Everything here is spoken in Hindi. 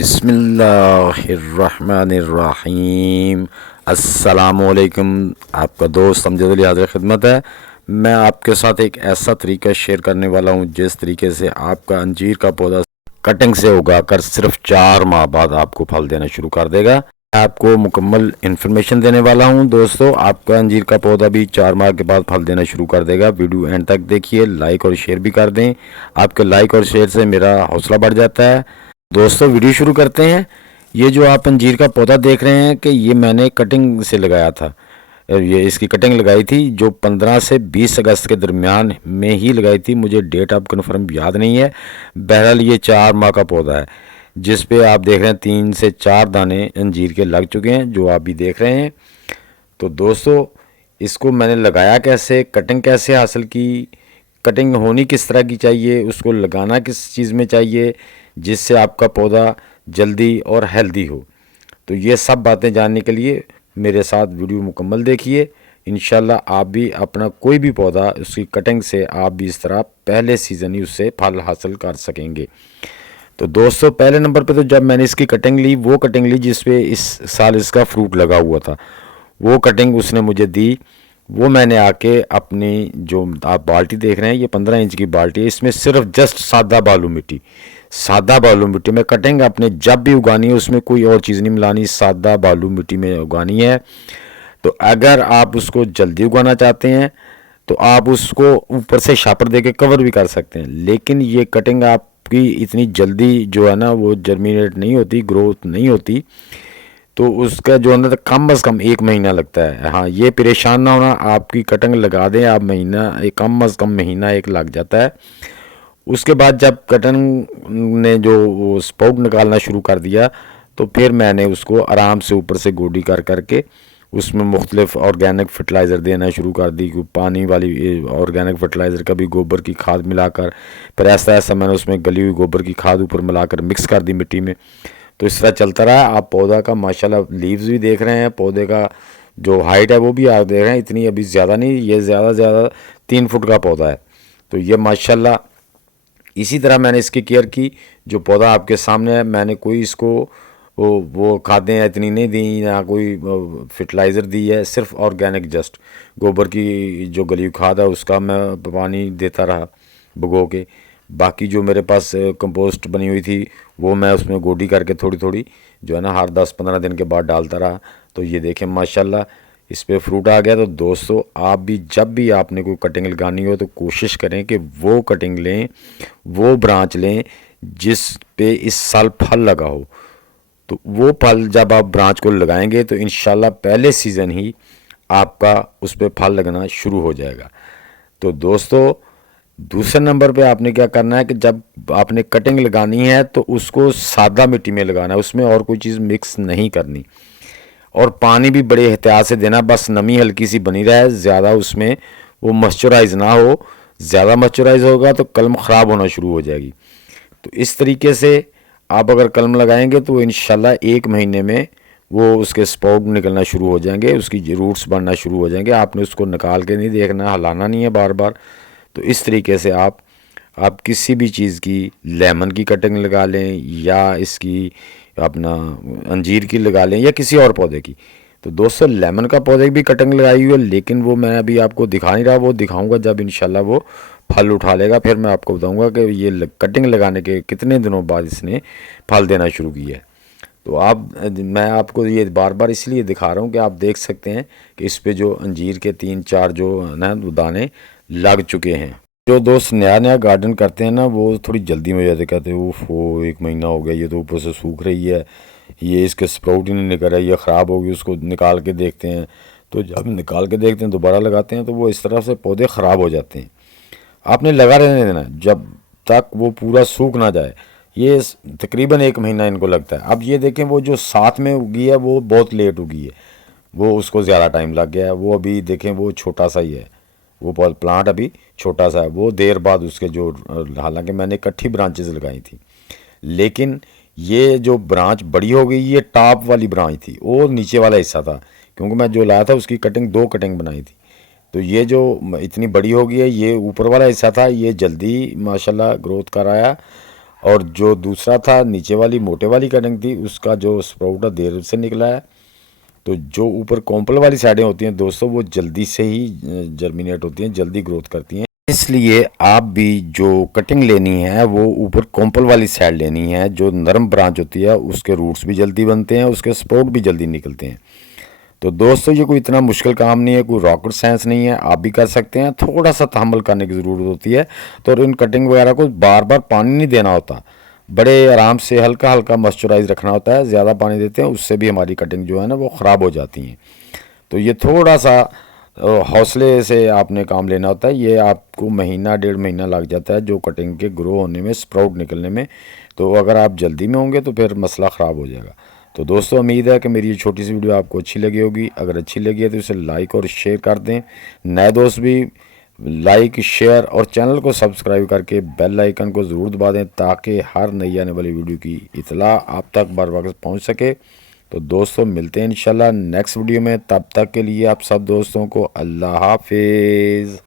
बिस्मिल्लाहिर्रहमानिर्रहीम। अस्सलामुअलैकुम। आपका दोस्त अमजद अली हाज़िर खिदमत है। मैं आपके साथ एक ऐसा तरीका शेयर करने वाला हूँ जिस तरीके से आपका अंजीर का पौधा कटिंग से उगाकर सिर्फ 4 माह बाद आपको फल देना शुरू कर देगा। मैं आपको मुकम्मल इन्फॉर्मेशन देने वाला हूँ दोस्तों। आपका अंजीर का पौधा भी 4 माह के बाद फल देना शुरू कर देगा। वीडियो एंड तक देखिए, लाइक और शेयर भी कर दें। आपके लाइक और शेयर से मेरा हौसला बढ़ जाता है। दोस्तों वीडियो शुरू करते हैं। ये जो आप अंजीर का पौधा देख रहे हैं कि ये मैंने कटिंग से लगाया था। ये इसकी कटिंग लगाई थी जो 15 से 20 अगस्त के दरमियान में ही लगाई थी। मुझे डेट अब कन्फर्म याद नहीं है। बहरहाल ये 4 माह का पौधा है जिस पे आप देख रहे हैं 3 से 4 दाने अंजीर के लग चुके हैं जो आप भी देख रहे हैं। तो दोस्तों इसको मैंने लगाया कैसे, कटिंग कैसे हासिल की, कटिंग होनी किस तरह की चाहिए, उसको लगाना किस चीज़ में चाहिए जिससे आपका पौधा जल्दी और हेल्दी हो, तो ये सब बातें जानने के लिए मेरे साथ वीडियो मुकम्मल देखिए। इंशाल्लाह आप भी अपना कोई भी पौधा उसकी कटिंग से आप भी इस तरह पहले सीज़न ही उससे फल हासिल कर सकेंगे। तो दोस्तों पहले नंबर पे तो जब मैंने इसकी कटिंग ली, वो कटिंग ली जिस पे इस साल इसका फ्रूट लगा हुआ था, वो कटिंग उसने मुझे दी। वो मैंने आके अपनी जो आप बाल्टी देख रहे हैं, ये 15 इंच की बाल्टी है। इसमें सिर्फ जस्ट सादा बालू मिट्टी में कटिंग अपने जब भी उगानी है, उसमें कोई और चीज़ नहीं मिलानी, सादा बालू मिट्टी में उगानी है। तो अगर आप उसको जल्दी उगाना चाहते हैं तो आप उसको ऊपर से शापर दे के कवर भी कर सकते हैं, लेकिन ये कटिंग आपकी इतनी जल्दी जो है ना वो जर्मिनेट नहीं होती, ग्रोथ नहीं होती। तो उसका जो है ना कम अज़ कम 1 महीना लगता है। हाँ, ये परेशान ना होना, आपकी कटिंग लगा दें आप, महीना कम अज़ कम महीना एक लग जाता है। उसके बाद जब कटिंग ने जो वो स्पाउट निकालना शुरू कर दिया तो फिर मैंने उसको आराम से ऊपर से गोडी कर करके उसमें मुख्तलिफ ऑर्गेनिक फर्टिलाइज़र देना शुरू कर दी। पानी वाली ऑर्गेनिक फर्टिलाइज़र, कभी गोबर की खाद मिलाकर, फिर ऐसा ऐसा मैंने उसमें गली हुई गोबर की खाद ऊपर मिलाकर मिक्स कर दी मिट्टी में। तो इस तरह चलता रहा। आप पौधा का माशाल्लाह लीव्स भी देख रहे हैं, पौधे का जो हाइट है वो भी आप देख रहे हैं, इतनी अभी ज़्यादा नहीं, ये ज़्यादा से ज़्यादा 3 फुट का पौधा है। तो ये माशाल्लाह इसी तरह मैंने इसकी केयर की। जो पौधा आपके सामने है, मैंने कोई इसको वो खादें इतनी नहीं दी, ना कोई फर्टिलाइज़र दी है, सिर्फ ऑर्गेनिक जस्ट गोबर की जो गली हुई खाद है उसका मैं पानी देता रहा भिगो के। बाकी जो मेरे पास कंपोस्ट बनी हुई थी वो मैं उसमें गोडी करके थोड़ी थोड़ी जो है ना हर 10-15 दिन के बाद डालता रहा। तो ये देखें माशाल्लाह इस पे फ्रूट आ गया। तो दोस्तों आप भी जब भी आपने कोई कटिंग लगानी हो तो कोशिश करें कि वो कटिंग लें, वो ब्रांच लें जिस पे इस साल फल लगा हो। तो वो फल जब आप ब्रांच को लगाएंगे तो इंशाल्लाह पहले सीज़न ही आपका उस पर फल लगना शुरू हो जाएगा। तो दोस्तों दूसरे नंबर पे आपने क्या करना है कि जब आपने कटिंग लगानी है तो उसको सादा मिट्टी में लगाना है, उसमें और कोई चीज़ मिक्स नहीं करनी, और पानी भी बड़े एहतियात से देना, बस नमी हल्की सी बनी रहे, ज़्यादा उसमें वो मॉइस्चराइज ना हो। ज़्यादा मॉइस्चराइज होगा तो कलम ख़राब होना शुरू हो जाएगी। तो इस तरीके से आप अगर कलम लगाएंगे तो इंशाल्लाह 1 महीने में वो उसके स्पाउट निकलना शुरू हो जाएंगे, उसकी रूट्स बनना शुरू हो जाएंगे। आपने उसको निकाल के नहीं देखना, हिलाना नहीं है बार बार। तो इस तरीके से आप किसी भी चीज़ की, लेमन की कटिंग लगा लें या इसकी अपना अंजीर की लगा लें या किसी और पौधे की। तो दोस्तों लेमन का पौधे की भी कटिंग लगाई हुई है, लेकिन वो मैं अभी आपको दिखा नहीं रहा, वो दिखाऊंगा जब इंशाल्लाह वो फल उठा लेगा। फिर मैं आपको बताऊंगा कि ये कटिंग लगाने के कितने दिनों बाद इसने फल देना शुरू किया है। तो मैं आपको ये बार बार इसलिए दिखा रहा हूँ कि आप देख सकते हैं कि इस पे जो अंजीर के 3-4 जो ना दाने लग चुके हैं। जो दोस्त नया नया गार्डन करते हैं ना वो थोड़ी जल्दी में जाते, कहते हैं वो 1 महीना हो गया, ये तो ऊपर से सूख रही है, ये इसके स्प्राउट ही नहीं निकल रहा, ये ख़राब होगी। उसको निकाल के देखते हैं, तो जब निकाल के देखते हैं दोबारा लगाते हैं तो वो इस तरह से पौधे ख़राब हो जाते हैं। आपने लगा रहने देना जब तक वो पूरा सूख ना जाए। ये तकरीबन 1 महीना इनको लगता है। अब ये देखें वो जो साथ में उगी है वो बहुत लेट उगी है, वो उसको ज़्यादा टाइम लग गया है। वो अभी देखें वो छोटा सा ही है, वो प्लांट अभी छोटा सा है। वो देर बाद उसके जो, हालांकि मैंने इकट्ठी ब्रांचेस लगाई थी, लेकिन ये जो ब्रांच बड़ी हो गई, ये टॉप वाली ब्रांच थी, वो नीचे वाला हिस्सा था, क्योंकि मैं जो लाया था उसकी कटिंग 2 कटिंग बनाई थी। तो ये जो इतनी बड़ी हो गई है, ये ऊपर वाला हिस्सा था, ये जल्दी माशाल्लाह ग्रोथ कर आया। और जो दूसरा था नीचे वाली मोटे वाली कटिंग थी, उसका जो स्प्राउट है देर से निकला है। तो जो ऊपर कॉम्पल वाली साइडें होती हैं दोस्तों, वो जल्दी से ही जर्मिनेट होती हैं, जल्दी ग्रोथ करती हैं। इसलिए आप भी जो कटिंग लेनी है वो ऊपर कॉम्पल वाली साइड लेनी है। जो नरम ब्रांच होती है उसके रूट्स भी जल्दी बनते हैं, उसके स्प्राउट भी जल्दी निकलते हैं। तो दोस्तों ये कोई इतना मुश्किल काम नहीं है, कोई रॉकेट साइंस नहीं है, आप भी कर सकते हैं। थोड़ा सा तहम्मुल करने की ज़रूरत होती है। तो इन कटिंग वगैरह को बार बार पानी नहीं देना होता, बड़े आराम से हल्का हल्का मॉइस्चराइज रखना होता है। ज़्यादा पानी देते हैं उससे भी हमारी कटिंग जो है ना वो ख़राब हो जाती हैं। तो ये थोड़ा सा हौसले से आपने काम लेना होता है। ये आपको महीना 1.5 महीना लग जाता है जो कटिंग के ग्रो होने में, स्प्राउट निकलने में। तो अगर आप जल्दी में होंगे तो फिर मसला ख़राब हो जाएगा। तो दोस्तों उम्मीद है कि मेरी ये छोटी सी वीडियो आपको अच्छी लगी होगी। अगर अच्छी लगी है तो इसे लाइक और शेयर कर दें। नए दोस्त भी लाइक, शेयर और चैनल को सब्सक्राइब करके बेल आइकन को ज़रूर दबा दें ताकि हर नई आने वाली वीडियो की इतला आप तक बर वक्त पहुँच सके। तो दोस्तों मिलते हैं इंशाल्लाह नेक्स्ट वीडियो में। तब तक के लिए आप सब दोस्तों को अल्लाह हाफिज़।